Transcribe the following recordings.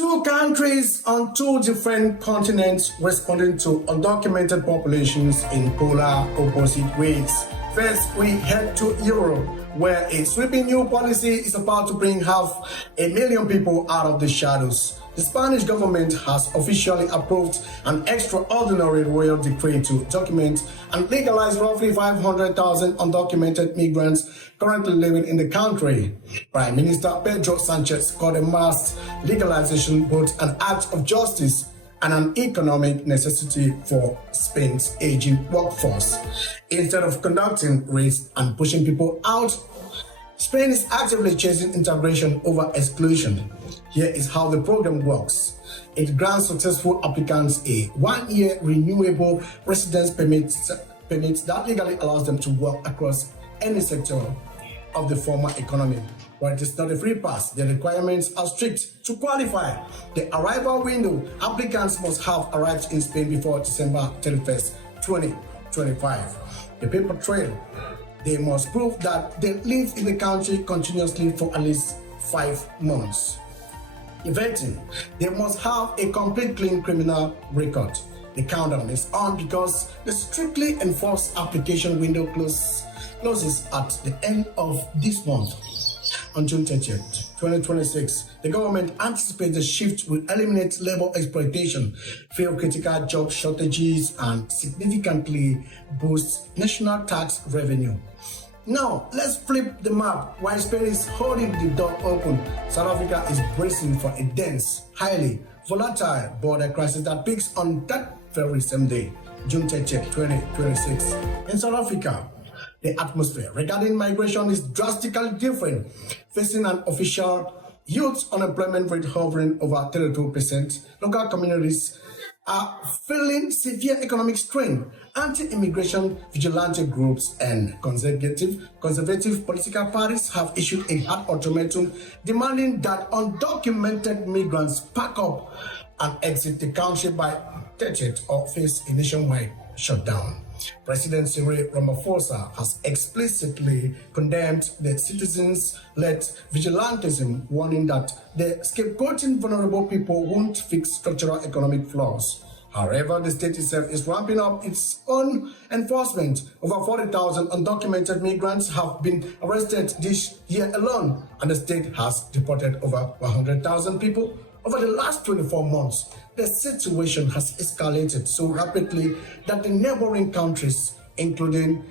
Two countries on two different continents responding to undocumented populations in polar opposite ways. First, we head to Europe, where a sweeping new policy is about to bring 500,000 people out of the shadows. The Spanish government has officially approved an extraordinary royal decree to document and legalize roughly 500,000 undocumented migrants currently living in the country. Prime Minister Pedro Sanchez called the mass legalization both an act of justice and an economic necessity for Spain's aging workforce. Instead of conducting raids and pushing people out, Spain is actively chasing integration over exclusion. Here is how the program works. It grants successful applicants a one-year renewable residence permit that legally allows them to work across any sector of the formal economy. But it is not a free pass. The requirements are strict. To qualify, the arrival window, applicants must have arrived in Spain before December 31st, 2025. The paper trail, they must prove that they lived in the country continuously for at least 5 months. Vetting, they must have a complete clean criminal record. The countdown is on because the strictly enforced application window closes at the end of this month. On June 30th, 2026, the government anticipates the shift will eliminate labor exploitation, fill critical job shortages, and significantly boost national tax revenue. Now, let's flip the map. While Spain is holding the door open, South Africa is bracing for a dense, highly volatile border crisis that peaks on that very same day, June 30th, 2026. In South Africa, the atmosphere regarding migration is drastically different, facing an official youth unemployment rate hovering over 32%. Local communities are feeling severe economic strain. Anti-immigration vigilante groups and conservative political parties have issued a hard ultimatum demanding that undocumented migrants pack up and exit the country by 30th or face a nationwide shutdown. President Cyril Ramaphosa has explicitly condemned the citizens-led vigilantism, warning that the scapegoating vulnerable people won't fix structural economic flaws. However, the state itself is ramping up its own enforcement. Over 40,000 undocumented migrants have been arrested this year alone, and the state has deported over 100,000 people. Over the last 24 months, the situation has escalated so rapidly that the neighboring countries, including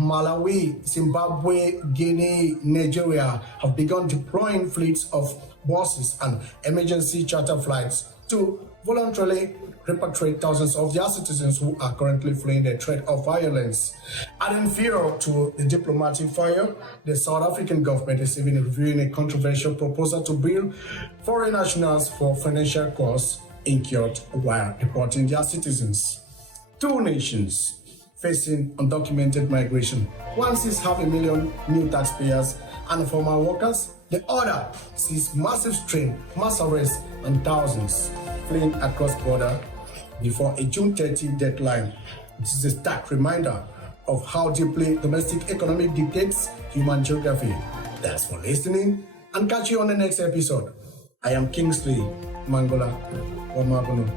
Malawi, Zimbabwe, Guinea, Nigeria, have begun deploying fleets of buses and emergency charter flights to voluntarily repatriate thousands of their citizens who are currently fleeing the threat of violence. Adding fuel to the diplomatic fire, the South African government is even reviewing a controversial proposal to bill foreign nationals for financial costs incurred while deporting their citizens. Two nations facing undocumented migration. One sees 500,000 new taxpayers and former workers. The other sees massive strain, mass arrests, and thousands fleeing across border before a June 30 deadline. This is a stark reminder of how deeply domestic economy dictates human geography. Thanks for listening, and catch you on the next episode. I am Kingsley Mangola Wamagono.